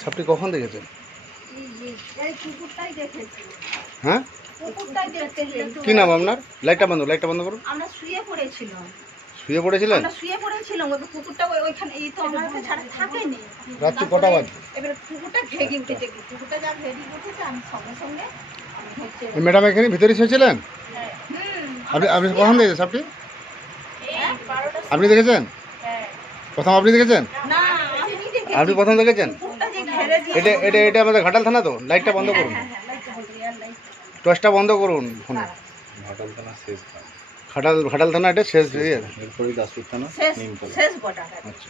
সাপটি কখন দেখেছেন? হ্যাঁ? কি নাম আপনার? লাইটটা বন্ধ লাইটটা বন্ধ করুন। আমরা শুয়ে পড়েছিলাম। শুয়ে পড়েছিলেন? আমরা শুয়ে পড়েছিলাম ওই কুকুরটা ওইখানে এই তো আমার কাছে ছাড়া থাকেনি। রাত্রি কটা বাজে? এবার কুকুরটা ঘেগে উঠেছে। কুকুরটা যা ঘেগে উঠেছে আমি সঙ্গে সঙ্গে আমি ম্যাডাম এখানে ভিতরে শুয়েছিলেন? হুম, আপনি আপনি কখন দেখেছেন সাপটি হ্যাঁ? আপনি দেখেছেন? প্রথম আপনি দেখেছেন? না আমি দেখেছি। আপনি প্রথম দেখেছেন কুকুরটা যে ঘেরে দিয়ে এটা এটা এটা আমাদের ঘাটাল থানা তো? লাইটটা বন্ধ করুন। হ্যাঁ, হ্যাঁ, বন্ধ টর্চটা করুন। ফোনে। ঘাটাল থানা শেষ ঘাটাল ঘাটাল থানা এটা শেষ ইয়ে। এরপরে দাসপুর থানা শেষ আচ্ছা।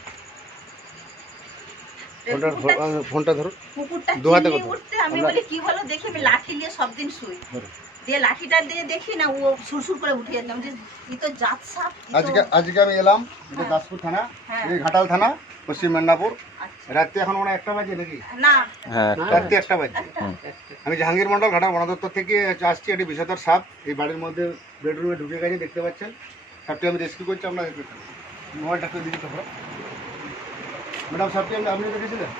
ফোনটা ধরো- ফোনটা ধরুন। দু হাতে আমি বলি কি হলো দেখি আমি লাঠি নিয়ে সব দিন শুই। দিয়ে লাঠিটা দিয়ে দেখি না ও সুরসুর করে উঠে যেতাম যে ই তো জাত সাপ আজকে আজকে আমি এলাম এটা দাসপুর থানা হ্যাঁ। এই ঘাটাল থানা পশ্চিম মেদিনীপুর। রাত্রি এখন মনে হয় একটা বাজে নাকি? না। হ্যাঁ একটা বাজে। আমি জাহাঙ্গীর মন্ডল ঘাটা বনদপ্তর থেকে আসছি একটি বিষধর সাপ। এই বাড়ির মধ্যে বেডরুমে ঢুকে গেছে দেখতে পাচ্ছেন। সাপটি আমি রেস্কিউ করছি আমরা। মোবাইলটা দিকে তো ম্যাডাম সাপটি আপনি আপনি দেখেছিলেন?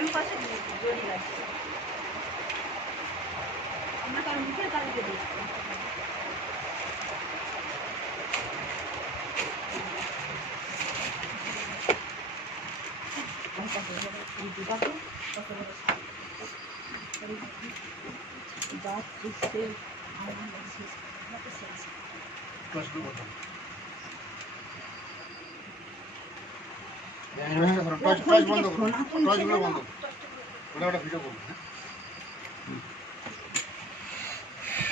না, মা দেখেছে। ম্যাম পাশে জড়ি লাগছে আমরা কারণ মুখের কাজে দিচ্ছি টর্চ টর্চ বন্ধ করুন টর্চগুলো বন্ধ করুন ওটা ওটা ভিডিও করুন হ্যাঁ?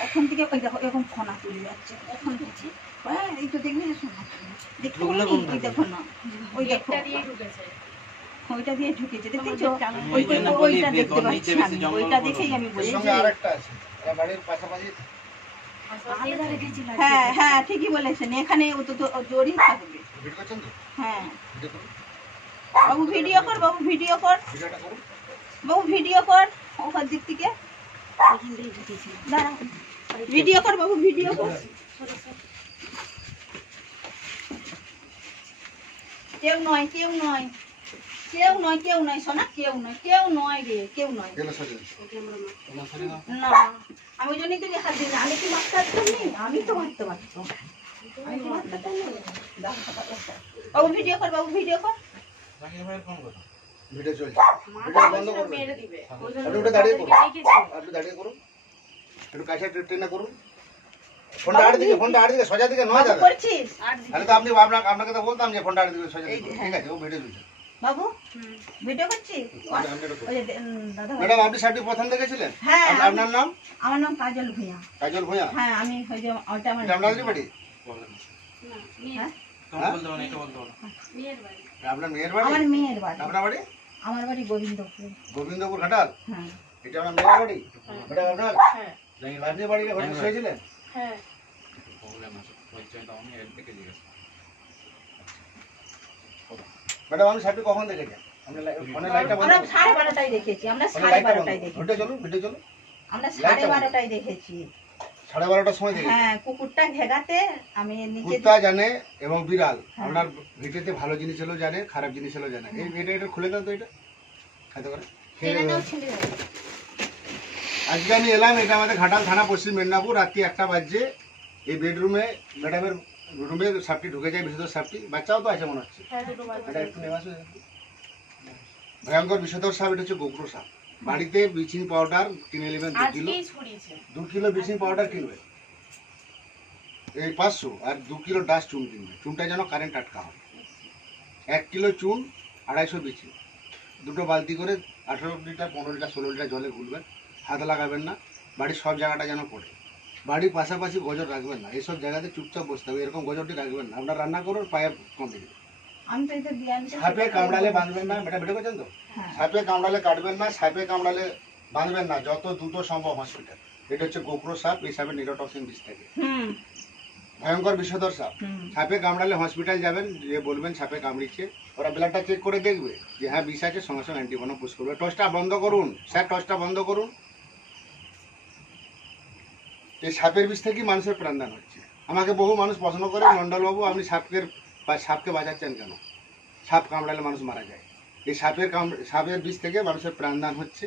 এখন থেকে ওই দেখো এরকম ফোনা তুলে যাচ্ছে এখন হ্যাঁ এই তো দেখবি দেখতে ওই দেখো না। ওই দেখো। ওইটা দিয়ে ঢুকেছে দেখতেছো ওই ওই- ওইটা দেখতে পাচ্ছি ওইটা দেখেই আমি বলি সঙ্গে আছে। বাড়ির পাশাপাশি হ্যাঁ হ্যাঁ ঠিকই বলেছেন। এখানে ও তো থাকবে। হ্যাঁ। বাবু ভিডিও কর বাবু ভিডিও কর। বাবু ভিডিও কর ওখান দিক থেকে। দাঁড়া। ভিডিও কর বাবু ভিডিও কর। কেউ নয় কেউ নয়। কেউ নয় কেউ নয় সোনা কেউ নয় কেউ নয় রে কেউ নয়। না? আমি ওই জন্যই তো লেখা দিই আমি কি মারতে পারতাম নি আমি তো মারতে পারতাম। বাবু ভিডিও কর বাবু ভিডিও কর। ভিডিও চলছে। ভিডিও বন্ধ করবেন আপনি ওটা দাঁড়িয়ে করুন আপনি দাঁড়িয়ে করুন একটু কাছে একটু করুন ফোনটা আড় দিকে ফোনটা আড় দিকে সোজা দিকে নয় দাদা। করছিস? তো আপনি আপনাকে আপনাকে তো বলতাম যে ফোনটা আড় দিকে সোজা দিকে। ঠিক আছে ও ভিডিও চলছে। বাবু ভিডিও করছি। ম্যাডাম আপনি সাপটি প্রথম দেখেছিলেন? হ্যাঁ আপনার নাম? আমার নাম কাজল ভূঁয়া হ্যাঁ আমি ওই যে ওটা আমার এটা আপনাদের বাড়ি? হ্যাঁ? হ্যাঁ? আপনার মেয়ের বাড়ি? আমার মেয়ের বাড়ি। আপনার বাড়ি? আমার বাড়ি গোবিন্দপুর। গোবিন্দপুর ঘাটাল? হ্যাঁ। এটা আপনার মেয়ের বাড়ি? এটা আপনার? আপনি বাড়ি ঘরে শুয়েছিলেন হ্যাঁ। ম্যাডাম আমি সাপটি কখন দেখেছেন আমরা সাড়ে বারোটায় দেখেছি আমরা সাড়ে বারোটায় দেখেছি। আমরা সাড়ে বারোটায় দেখেছি। সাড়ে বারোটার সময় হ্যাঁ কুকুরটা ঘেগাতে আমি নিচে কুত্তা জানে এবং বিড়াল। হ্যাঁ। আপনার ভিডিওতে ভালো জিনিস হলেও জানে খারাপ জিনিস জানে। এই এটা এটা খুলে দেন তো এটা। খাইতে পারে আজকে আমি এলাম এটা আমাদের ঘাটাল থানা পশ্চিম মেদিনীপুর রাত্রি একটা বাজছে। এই বেডরুমে ম্যাডামের রুমে সাপটি ঢুকে যায় বিশুদ্ধ সাপটি। বাচ্চাও তো আছে মনে হচ্ছে। এটা একটু আসবে? ভয়ঙ্কর বিষধর সাপ এটা হচ্ছে গোগ্র সাপ। বাড়িতে ব্লিচিং পাউডার কিনে নেবেন দু কিলো। দু কিলো ব্লিচিং পাউডার কিনবে। এই পাঁচশো আর দু কিলো ডাস্ট চুন কিনবে। চুনটা যেন কারেন্ট আটকা হয়। এক কিলো চুন আড়াইশো বিচি দুটো বালতি করে আঠেরো লিটার পনেরো লিটার ষোলো লিটার জলে গুলবেন হাত লাগাবেন না। বাড়ির সব জায়গাটা যেন পড়ে। বাড়ির পাশাপাশি গজর রাখবেন না। এইসব জায়গাতে চুপচাপ বসতে হবে। এরকম গজরটি রাখবেন না। আপনার রান্না করুন পায়ে কমে সাপে কামড়ালে বাঁধবেন না এটা বেটে করছেন তো? হ্যাঁ। সাপে কামড়ালে কাটবেন না সাপে কামড়ালে বাঁধবেন না যত দ্রুত সম্ভব হসপিটাল এটা হচ্ছে গোপ্রো সাপ এই সাপের নিরোটক্সিন বিষ থাকে। ভয়ঙ্কর বিষধর সাপ। সাপে কামড়ালে হসপিটাল যাবেন যে বলবেন সাপে কামড়িচ্ছে ওরা ব্লাডটা চেক করে দেখবে যে হ্যাঁ বিষ আছে সঙ্গে সঙ্গে অ্যান্টিভেনম পুশ করবে। টসটা বন্ধ করুন স্যার টসটা বন্ধ করুন। এই সাপের বিষ থেকেই মানুষের প্রাণদান হচ্ছে। আমাকে বহু মানুষ প্রশ্ন করে মন্ডলবাবু আপনি সাপকে বা সাপকে বাঁচাচ্ছেন কেন? সাপ কামড়ালে মানুষ মারা যায়। এই সাপের কামড় সাপের বিষ থেকে মানুষের প্রাণদান হচ্ছে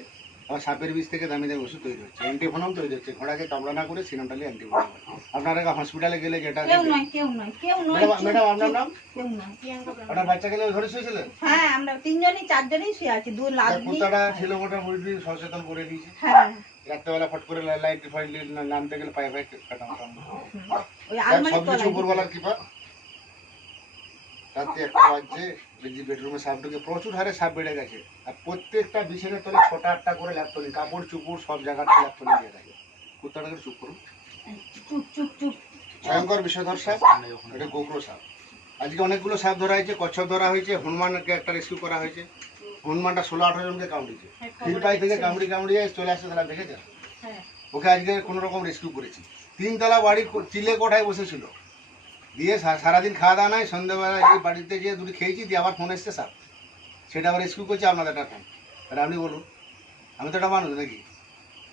আবার সাপের বিষ থেকে দামি দামি ওষুধ তৈরি হচ্ছে অ্যান্টিভেনম তৈরি হচ্ছে ঘোড়াকে কামড়া না করে সিনেমটালি অ্যান্টিভেনম আপনারা হসপিটালে গেলে যেটা ম্যাডাম আপনার নাম? আপনার বাচ্চা গেলে ঘরে শুয়েছিলেন? হ্যাঁ আমরা তিনজনই চারজনই শুয়ে আছি দু লাভ কুত্তাটা ছিল মুরগি সচেতন করে দিয়েছে হ্যাঁ। রাত্রেবেলা ফট করে লাইট ফাইট নামতে গেলে পায়ে পায়ে কাটা। সব কিছু উপরবেলার কৃপা। রাত্রে একটা বাজছে দেখছি বেডরুমে সাপ ঢুকে প্রচুর হারে সাপ বেড়ে গেছে। আর প্রত্যেকটা বিছানের তলে ছটা আটটা করে ল্যাপটলি কাপড় চুপুর সব জায়গাতে ল্যাপটলি দিয়ে থাকে। কুত্তাটাকে চুপ করুন। চুপ চুপ চুপ। ভয়ঙ্কর বিষধর সাপ এটা গোগ্র সাপ। আজকে অনেকগুলো সাপ ধরা হয়েছে কচ্ছপ ধরা হয়েছে হনুমানকে একটা রেস্কিউ করা হয়েছে। হনুমানটা ষোলো আঠারো জনকে কামড়িয়েছে ফিরপাই থেকে কামড়ি কামড়িয়ে চলে আসছে তারা দেখেছে হ্যাঁ। ওকে আজকে কোনো রকম রেস্কিউ করেছি। তিনতলা বাড়ির চিলে কোঠায় বসেছিল। দিয়ে সারাদিন খাওয়া দাওয়া নাই সন্ধ্যেবেলা এই বাড়িতে গিয়ে দুটি খেয়েছি, দিয়ে আবার ফোন এসছে, স্যার। সেটা আবার রেস্কিউ করছে, আপনাদের ফোন এটা আপনি বলুন, আমি তো একটা মানুষ নাকি?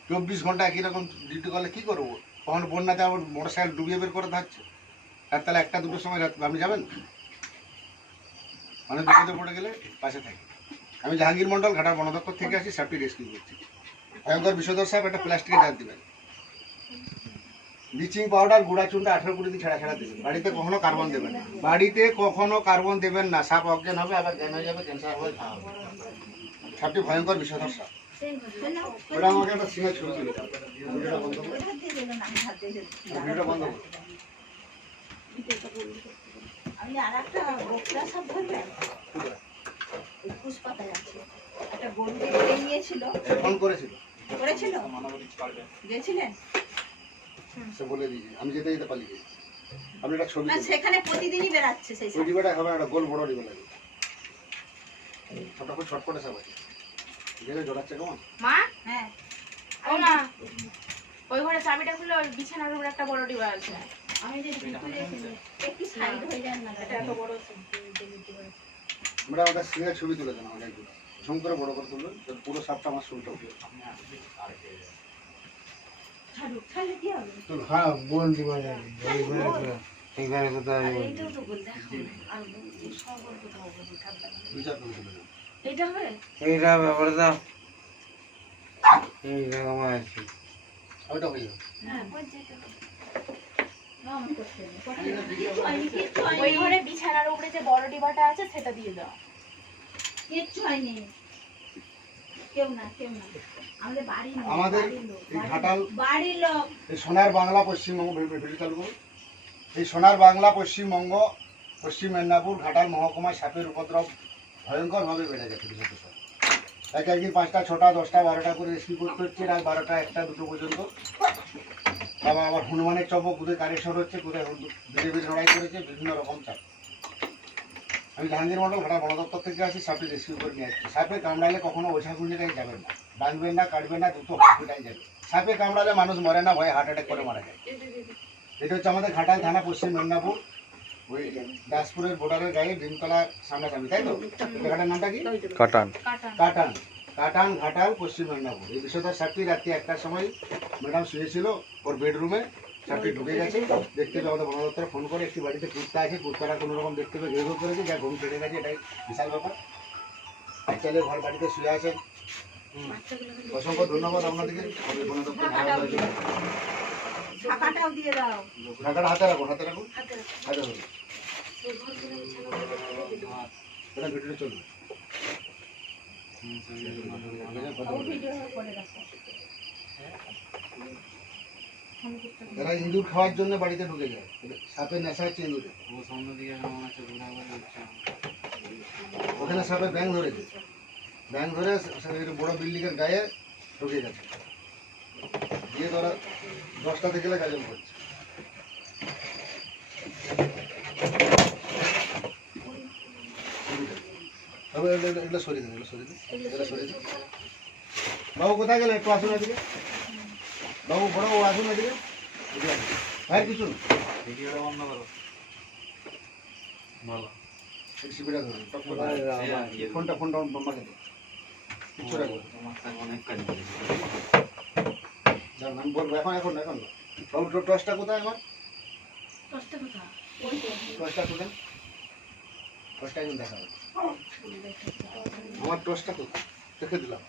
চব্বিশ ঘণ্টা একই রকম ডিউটি করলে কী করব? কখন বন্যাতে আবার মোটর সাইকেল ডুবিয়ে বের করে থাকছে? আর তাহলে একটা দুটোর সময় আপনি যাবেন? মানে বিপদে পড়ে গেলে পাশে থাকি। আমি জাহাঙ্গীর মন্ডল ঘাটার বন দপ্তর থেকে আসি সাপটি রেস্কিউ করছি। ভয়ঙ্কর বিষধর সাহেব, একটা প্লাস্টিকের জার দিবেন। ব্লিচিং পাউডার গুঁড়া চুনটা আঠারো কুড়ি দিয়ে ছেড়া ছেড়া দেবেন। বাড়িতে কখনো কার্বন দেবেন না। বাড়িতে কখনো কার্বন দেবেন না। সাপ অজ্ঞান হবে আবার জ্ঞান হয়ে যাবে ক্যান্সার হবে ঘা হবে। সাপটি ভয়ঙ্কর বিষধর সাপ। ওটা আমাকে একটা সিঙ্গা ছবি তুলে ভিডিওটা বন্ধ করো। ওই হাত দিয়ে দিলেন, আমি হাত দিয়ে দিলাম। ভিডিওটা বন্ধ করো। আপনি আর একটা বকরা সাপ ধরবেন পুষ্পাতায় আছে একটা গরুকে নিয়েছিল। ফোন করেছিল। করেছিল? গেছিলেন? সে বলে দিয়েছে আমি যেতে যেতে পালিয়ে গেছি। আপনি একটা ছবি না সেখানে প্রতিদিনই বেরাচ্ছে সেই ওই ডিবাটা হবে না, একটা গোল বড় ডিবা লাগে। ছটপটে সাপ আছে গেলে জড়াচ্ছে কেমন? মা? হ্যাঁ। ও মা ওই ঘরে চাবিটা খুলে ওই বিছানার উপরে একটা বড় ডিবা আছে। আমি যে একটু সাইড হয়ে যান না। এটা এত বড় আমরা ওটা সিঙ্গের ছবি তুলে দেন অনেকগুলো। ঝুম করে বড় করে তুলবেন পুরো সাপটা আমার শুনতে হবে। হ্যাঁ বোন কোথায় এইটা ব্যাপারে দাও। আছে হয়ে হ্যাঁ ওই। ঘরে বিছানার উপরে যে বড় ডিবাটা আছে সেটা দিয়ে দাও। কিচ্ছু হয়নি। কেউ না কেউ না। আমাদের এই ঘাটাল বাড়ির লোক। এই সোনার বাংলা পশ্চিমবঙ্গ ভি- ভি- চালু এই সোনার বাংলা পশ্চিমবঙ্গ পশ্চিম মেদিনীপুর ঘাটাল মহকুমায় সাপের উপদ্রব ভয়ঙ্করভাবে বেড়ে গেছে বিশেষ এক একদিন পাঁচটা ছটা দশটা বারোটা করে রেস্কিউ করতে হচ্ছে রাত বারোটা একটা দুটো পর্যন্ত। আবার আবার হনুমানের চপক কোথায় কারেকশন হচ্ছে কোথায় বেড়ে বেড়ে লড়াই করেছে বিভিন্ন রকম চাপ। আমি জাহাঙ্গীর মন্ডল ঘাটা বন দপ্তর থেকে আসি সাপটি রেস্কিউ করে নিয়ে আসছি। সাপে কামড়ালে কখনো ওঝা গুঞ্জে কাছে যাবেন না। বাঁধবেন না কাটবেন না দ্রুত হসপিটাল যাবে। সাপে কামড়ালে মানুষ মরে না ভয়ে হার্ট অ্যাটাক করে মারা যায়। এটা হচ্ছে আমাদের ঘাটাল থানা পশ্চিম মেদিনীপুর। ওই দাসপুরের বর্ডারের গায়ে ডিমতলা সামনাসামনি তাই তো? জায়গাটার নামটা কি? কাটান। কাটা কাটান। কাটান ঘাটাল পশ্চিম মেদিনীপুর। এই বিষয়টার সাপটি রাত্রি একটার সময় ম্যাডাম শুয়েছিল ওর বেডরুমে সাপটি ঢুকে গেছে। দেখতে পেয়ে আমাদের বন দপ্তরে ফোন করে একটি বাড়িতে কুত্তা আছে কুত্তারা কোনো রকম দেখতে পেয়ে করেছে যা ঘুম ছেড়ে গেছে এটাই বিশাল ব্যাপার। বাচ্চাদের ঘর বাড়িতে শুয়ে আছেন। অসংখ্য ধন্যবাদ আপনাদেরকে। বন দপ্তর ঢাকাটা হাতে রাখুন হাতে রাখুন। হাতে রাখুন। এটা ভিডিওটা চলবে ভিডিও করে রাখো এরা ইঁদুর খাওয়ার জন্য বাড়িতে ঢুকে যায়। সাপের নেশা হচ্ছে ইঁদুরে ওখানে সাপে ব্যাং ধরেছে ব্যাং ধরে বড় বিল্ডিংয়ের গায়ে ঢুকে গেছে। দিয়ে তোরা দশটাতে গেলে গাজন করছে। এগুলো- সরিয়ে এগুলো সরিয়ে এগুলো সরিয়ে বাবু, কোথায় গেলে? একটু আসুন এদিকে। বাবু বড় ও আসুন এদিকে। ভাই কিছু? ফোনটা ফোনটা অনেক কাজ করেছি। যান আমি বলব এখন এখন এখন। বাবু টসটা কোথায় আমার? কোথায়? টসটা কোথায়? টসটা একজন দেখা। আমার টসটা কোথায়? দেখে দিলাম।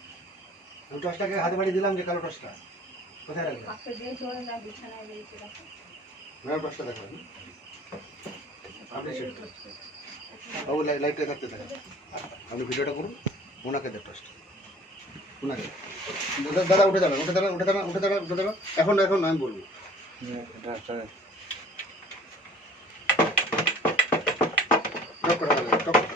টসটাকে হাতে বাড়ি দিলাম যে কালো টসটা। কোথায় দিয়ে জোরে না বিছানায় রেখে। দেখাবেন। আপনি সেটা করুন। বাবু লাই- লাইটটা থাকতে থাকেন। আপনি ভিডিওটা করুন ওনাকে টসটা ওনাকে দাদা দাদা উঠে দাঁড়ান উঠে দাঁড়ান উঠে দাঁড়ান উঠে দাঁড়ান উঠে দাঁড়ান। এখন এখন আমি বলব। টপ করে দাঁড়ান, টপ করে।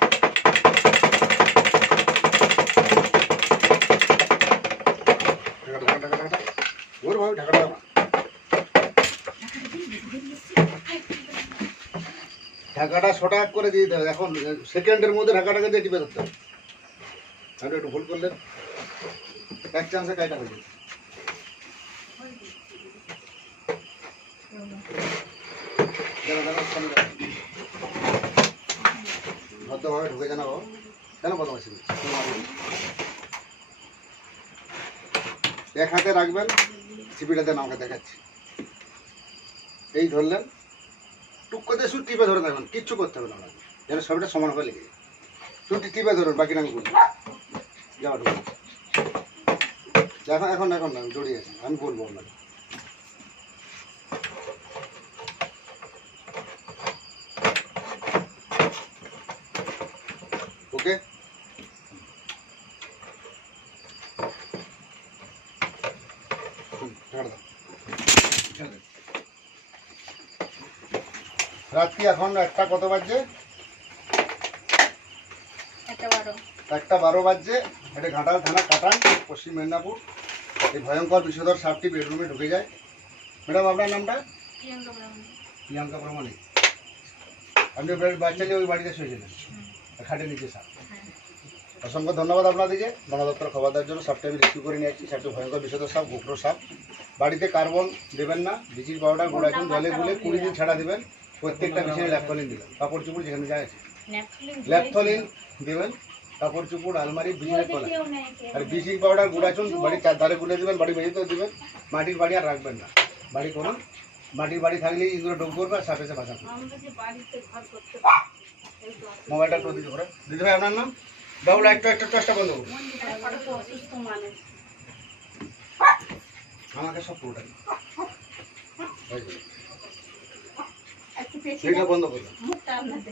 ঢাকা, ঢাকা, ঢাকা, ঢাকা। ওর ঢাকা, ঢাকা। ঢাকাটা শটাক করে দিয়ে দিতে হবে এখন সেকেন্ডের মধ্যে ঢাকাটাকে দিয়ে টিপে ধরতে হবে একটু ভুল করলেন এক চান্সে কাইটা হয়ে যাবে। ভদ্রভাবে ঢুকে জানা বাবা কেন বদমাইশি? এক হাতে রাখবেন সিপিটা দেন আমাকে দেখাচ্ছি। এই ধরলেন টুক শুধু টিপে ধরে থাকবেন কিচ্ছু করতে হবে না। যেন সবটা সমান হয়ে লেগে শুধু টিপে ধরুন, বাকি আমি বলব যাওয়া ঢুকুন এখন এখন এখন না জড়িয়ে আছেন আমি বলব আপনাকে ওকে হুম, ছেড়ে দাও। ছেড়ে দাও। রাত্রি এখন একটা কত বাজছে? একটা বারো। বাজছে। এটা ঘাটাল থানা কাটান পশ্চিম মেদিনীপুর। এই ভয়ঙ্কর বিষধর সাপটি বেডরুমে ঢুকে যায়। ম্যাডাম আপনার নামটা? প্রিয়াঙ্কা প্রমাণিক আপনি বাচ্চা নিয়ে ওই বাড়িতে শুয়েছিলেন। খাটে নিচে সাপ। অসংখ্য ধন্যবাদ আপনাদেরকে। বন দপ্তর খবর দেওয়ার জন্য সাপটা আমি রেস্কিউ করে নিয়ে আসছি। সাপটি ভয়ঙ্কর বিষধর সাপ গোপ্র সাপ। বাড়িতে কার্বন দেবেন না। ব্লিচিং পাউডার গোড়াচুন জলে গুলে কুড়ি দিন ছাড়া দেবেন। প্রত্যেকটা বিছানায় ল্যাপথলিন দিবেন। কাপড় চুপড় যেখানে যায় আছে। ল্যাপথলিন দেবেন কাপড় চুপড় আলমারি বিছানায় তলায়। আর ব্লিচিং পাউডার গুড়াচুন বাড়ির চারধারে গুলে দেবেন বাড়ি মেঝেতেও দেবেন মাটির বাড়ি আর রাখবেন না। বাড়ি করুন। মাটির বাড়ি থাকলে ইঁদুরে ডুব করবে আর সাপে সে বাঁচা করবে। মোবাইলটা করে দিতে পারে দিদি ভাই আপনার নাম? ডাবল একটা একটা টসটা বন্ধ আমাকে সব পুরোটা দিন। এই যে, একটু পেছনে এটা বন্ধ করুন মুখটা আপনাদের